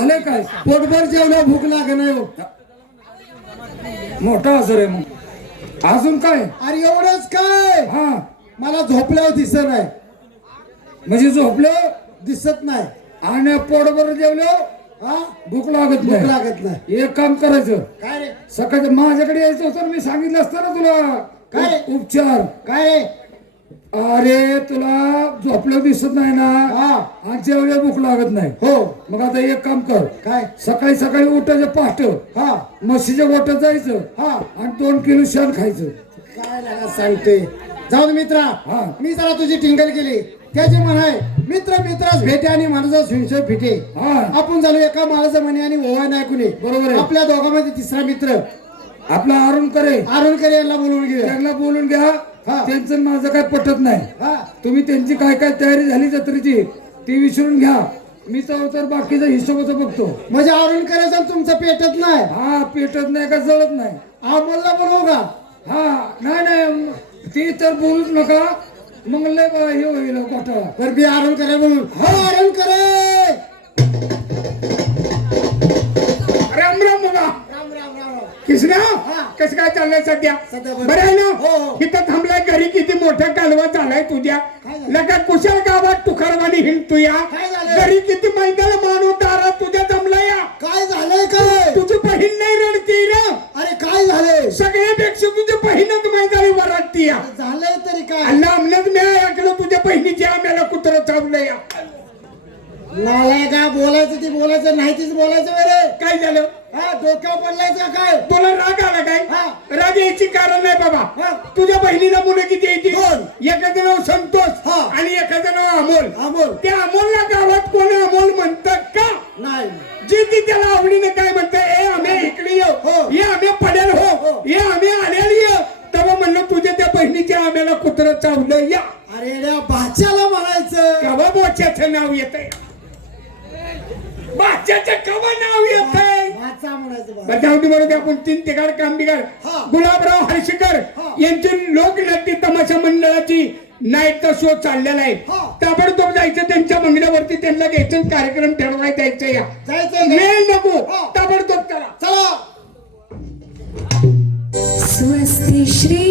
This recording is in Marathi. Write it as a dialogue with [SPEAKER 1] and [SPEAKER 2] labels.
[SPEAKER 1] झालं काय?
[SPEAKER 2] पोटभर जेवलं भूक लागे नाही हो.
[SPEAKER 1] मोठा आजार आहे मग. अजून काय?
[SPEAKER 2] अरे एवढंच काय?
[SPEAKER 1] हा.
[SPEAKER 2] मला झोपल्यावर दिसत नाही.
[SPEAKER 1] म्हणजे झोपलं?
[SPEAKER 2] दिसत नाही.
[SPEAKER 1] आणि पोटभर जेवलं?
[SPEAKER 2] हा?
[SPEAKER 1] भूक लागत
[SPEAKER 2] भूक
[SPEAKER 1] नाही.
[SPEAKER 2] लागत नाही.
[SPEAKER 1] एक काम करायचं.
[SPEAKER 2] काय रे?
[SPEAKER 1] सकाळी माझ्याकडे यायचं होतं ना, मी सांगितलं असतं ना तुला.
[SPEAKER 2] काय?
[SPEAKER 1] उप- उपचार.
[SPEAKER 2] काय रे?
[SPEAKER 1] अरे तुला झोपलं दिसत नाही ना?
[SPEAKER 2] हा.
[SPEAKER 1] आणि जेवढे भूक लागत नाही.
[SPEAKER 2] हो.
[SPEAKER 1] मग आता एक काम कर.
[SPEAKER 2] काय?
[SPEAKER 1] सकाळी सकाळी उठायचं पहाट
[SPEAKER 2] हा.
[SPEAKER 1] म्हशीच्या गोट्यात जायचं.
[SPEAKER 2] हा.
[SPEAKER 1] आणि दोन किलो शेण खायचं.
[SPEAKER 2] काय लागा सांगते. जाऊन मित्रा.
[SPEAKER 1] हा.
[SPEAKER 2] मी जरा तुझी टिंगल केली. त्याची म्हणाय मित्र मित्रास भेटे आणि माणसा सुनशे फिटे.
[SPEAKER 1] हा.
[SPEAKER 2] आपण झालो एका माळाचं म्हणे आणि ओवाय नाही कुणी.
[SPEAKER 1] बरोबर आहे.
[SPEAKER 2] आपल्या दोघांमध्ये तिसरा मित्र.
[SPEAKER 1] आपला अरुण करे.
[SPEAKER 2] आरुणकर यांना बोलवून घेऊया.
[SPEAKER 1] त्यांना बोलून घ्या. त्यांचं माझं काय पटत नाही.
[SPEAKER 2] हा.
[SPEAKER 1] तुम्ही त्यांची काय काय तयारी झाली जत्रेची ती विचारून घ्या. मी तर बाकीचा हिशोबाचं बघतो.
[SPEAKER 2] म्हणजे आरुणकराचं तुमचं पेटत नाही?
[SPEAKER 1] हा पेटत नाही का जळत नाही?
[SPEAKER 2] अमोलला बोलवू का?
[SPEAKER 1] हा नाही नाही ती तर बोलूच नका. मग लय बा हे होईल
[SPEAKER 2] तर मी आरुण करे म्हणून हो आरुण करे हा.
[SPEAKER 1] कसं काय चाललंय सध्या?
[SPEAKER 2] बरं.
[SPEAKER 1] आहे
[SPEAKER 2] हो,
[SPEAKER 1] ना?
[SPEAKER 2] हो.
[SPEAKER 1] इथं थांबलाय घरी किती मोठा कालवा झालाय तुझ्या? लगा कुशल गावात तुखारवाणी हिंडतो या
[SPEAKER 2] काय झालं?
[SPEAKER 1] घरी किती मैदान माणूस दारात तुझ्या जमला या
[SPEAKER 2] काय झालंय काय
[SPEAKER 1] तुझी बहीण नाही रडती ना?
[SPEAKER 2] अरे काय झालंय?
[SPEAKER 1] सगळ्यापेक्षा तुझी बहीणच मैदानी वराडती या
[SPEAKER 2] झालंय तरी काय?
[SPEAKER 1] आमनच मी ऐकलं तुझ्या बहिणीच्या आम्हाला कुत्र या
[SPEAKER 2] नालाय का बोलायचं ती बोलायचं नाही तीच बोलायचं बरे.
[SPEAKER 1] काय झालं?
[SPEAKER 2] हा डोक्यावर पडलायचं काय?
[SPEAKER 1] तुला राग आला काय
[SPEAKER 2] हा.
[SPEAKER 1] राग यायची कारण नाही बाबा
[SPEAKER 2] हा.
[SPEAKER 1] तुझ्या बहिणीला मुलं किती येते. एखादं नाव संतोष
[SPEAKER 2] हा.
[SPEAKER 1] आणि एखादं नाव अमोल.
[SPEAKER 2] अमोल.
[SPEAKER 1] त्या अमोलला गावात कोण अमोल म्हणतात का?
[SPEAKER 2] नाही.
[SPEAKER 1] जी ती त्याला आवडीने काय म्हणतं ए आम्ही इकडे येऊ
[SPEAKER 2] हो.
[SPEAKER 1] ये आम्ही पडेल हो.
[SPEAKER 2] हो.
[SPEAKER 1] ये आम्ही आलेली येऊ तेव्हा म्हणलं तुझ्या त्या बहिणीच्या आम्हाला कुत्र चावलं या.
[SPEAKER 2] अरे रे भाच्याला म्हणायचं.
[SPEAKER 1] कवा बोच्याचं नाव येत बाच्याचं कवा नाव येत
[SPEAKER 2] भाचा म्हणायचं बा.
[SPEAKER 1] बरं जाऊ दे बरोबर आपण तीन तिघाड काम बिघाड
[SPEAKER 2] हा.
[SPEAKER 1] गुलाबराव हर्षकर. यांची लोकनाट्य तमाशा मंडळाची नाईटचा शो चाललेला आहे. ताबडतोब जायचं त्यांच्या मंगल्यावरती त्यांना घ्यायचं कार्यक्रम ठरवाय द्यायचं या? वेळ नको. ताबडतोब करा
[SPEAKER 2] चला
[SPEAKER 3] स्वस्ति श्री